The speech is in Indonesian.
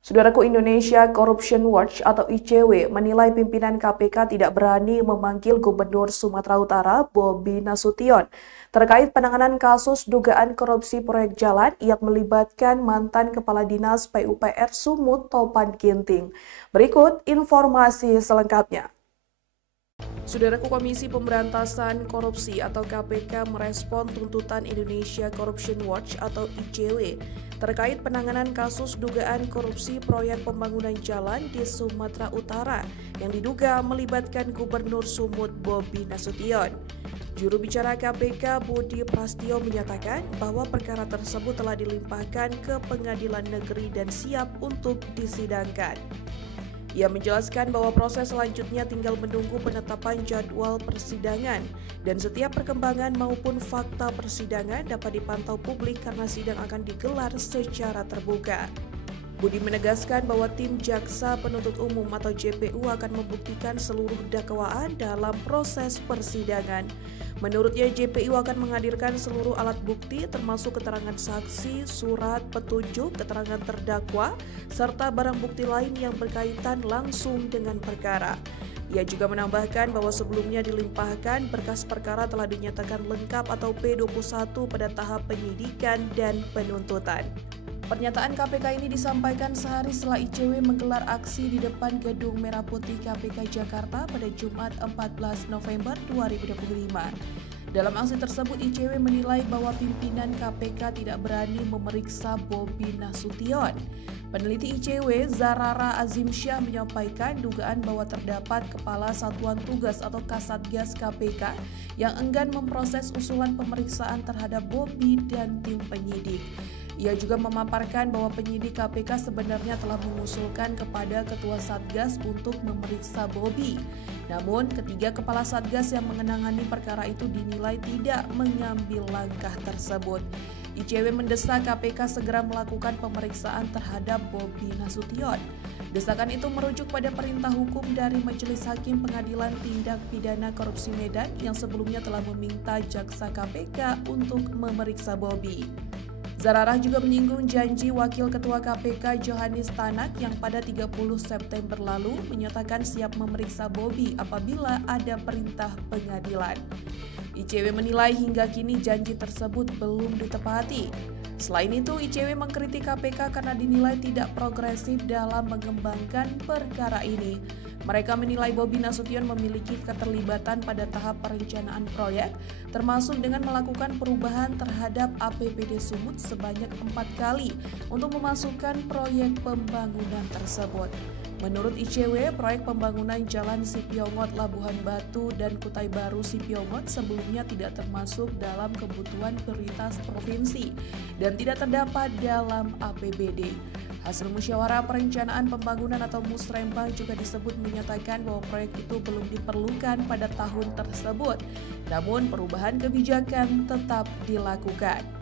Saudaraku, Indonesia Corruption Watch atau ICW menilai pimpinan KPK tidak berani memanggil Gubernur Sumatera Utara Bobi Nasution terkait penanganan kasus dugaan korupsi proyek jalan yang melibatkan mantan Kepala Dinas PUPR Sumut Topan Ginting. Berikut informasi selengkapnya. Saudaraku, Komisi Pemberantasan Korupsi atau KPK merespon tuntutan Indonesia Corruption Watch atau ICW terkait penanganan kasus dugaan korupsi proyek pembangunan jalan di Sumatera Utara yang diduga melibatkan Gubernur Sumut Bobi Nasution. Juru bicara KPK Budi Prastio menyatakan bahwa perkara tersebut telah dilimpahkan ke Pengadilan Negeri dan siap untuk disidangkan. Ia menjelaskan bahwa proses selanjutnya tinggal menunggu penetapan jadwal persidangan dan setiap perkembangan maupun fakta persidangan dapat dipantau publik karena sidang akan digelar secara terbuka. Budi menegaskan bahwa tim Jaksa Penuntut Umum atau JPU akan membuktikan seluruh dakwaan dalam proses persidangan. Menurutnya, JPU akan menghadirkan seluruh alat bukti termasuk keterangan saksi, surat petunjuk, keterangan terdakwa, serta barang bukti lain yang berkaitan langsung dengan perkara. Ia juga menambahkan bahwa sebelumnya dilimpahkan berkas perkara telah dinyatakan lengkap atau P21 pada tahap penyidikan dan penuntutan. Pernyataan KPK ini disampaikan sehari setelah ICW menggelar aksi di depan Gedung Merah Putih KPK Jakarta pada Jumat 14 November 2025. Dalam aksi tersebut, ICW menilai bahwa pimpinan KPK tidak berani memeriksa Bobi Nasution. Peneliti ICW, Zarara Azimsyah, menyampaikan dugaan bahwa terdapat Kepala Satuan Tugas atau Kasatgas KPK yang enggan memproses usulan pemeriksaan terhadap Bobi dan tim penyidik. Ia juga memaparkan bahwa penyidik KPK sebenarnya telah mengusulkan kepada Ketua Satgas untuk memeriksa Bobi. Namun, ketiga kepala Satgas yang mengenangani perkara itu dinilai tidak mengambil langkah tersebut. ICW mendesak KPK segera melakukan pemeriksaan terhadap Bobi Nasution. Desakan itu merujuk pada perintah hukum dari Majelis Hakim Pengadilan Tindak Pidana Korupsi Medan yang sebelumnya telah meminta jaksa KPK untuk memeriksa Bobi. Zararah juga menyinggung janji Wakil Ketua KPK Johannes Tanak yang pada 30 September lalu menyatakan siap memeriksa Bobi apabila ada perintah pengadilan. ICW menilai hingga kini janji tersebut belum ditepati. Selain itu, ICW mengkritik KPK karena dinilai tidak progresif dalam mengembangkan perkara ini. Mereka menilai Bobi Nasution memiliki keterlibatan pada tahap perencanaan proyek, termasuk dengan melakukan perubahan terhadap APBD Sumut sebanyak 4 kali untuk memasukkan proyek pembangunan tersebut. Menurut ICW, proyek pembangunan Jalan Sipiongot Labuhan Batu dan Kutai Baru Sipiongot sebelumnya tidak termasuk dalam kebutuhan prioritas provinsi dan tidak terdapat dalam APBD. Hasil musyawarah perencanaan pembangunan atau Musrembang juga disebut menyatakan bahwa proyek itu belum diperlukan pada tahun tersebut, namun perubahan kebijakan tetap dilakukan.